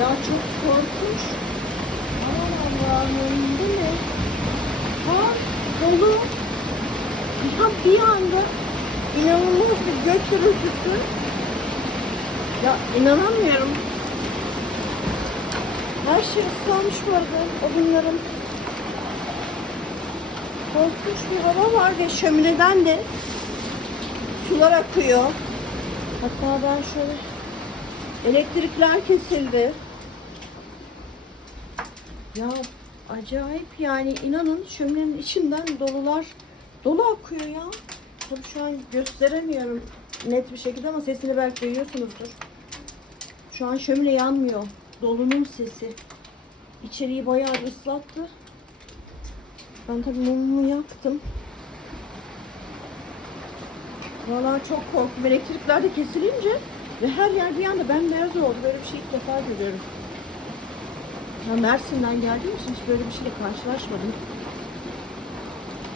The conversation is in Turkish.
Ya çok korkunç. Aman Allah'ım bu ne? Ha dolu. Ya bir anda inanılmaz bir gök gürültüsü. Ya inanamıyorum. Her şey ıslanmış bu arada o bunların. Korkunç bir hava var ve şömineden de sular akıyor. Hatta ben şöyle elektrikler kesildi. Ya acayip yani inanın şöminenin içinden dolular dolu akıyor ya. Tabii şu an gösteremiyorum net bir şekilde ama sesini belki duyuyorsunuzdur. Şu an şömine yanmıyor. Dolunun sesi. İçeriği bayağı ıslattı. Ben tabii mumumu yaktım. Vallahi çok korktum. Elektrikler de kesilince ve her yer bir anda bembeyaz oldu. Böyle bir şey ilk defa görüyorum. Ya Mersin'den geldiğim hiç böyle bir şeyle karşılaşmadım.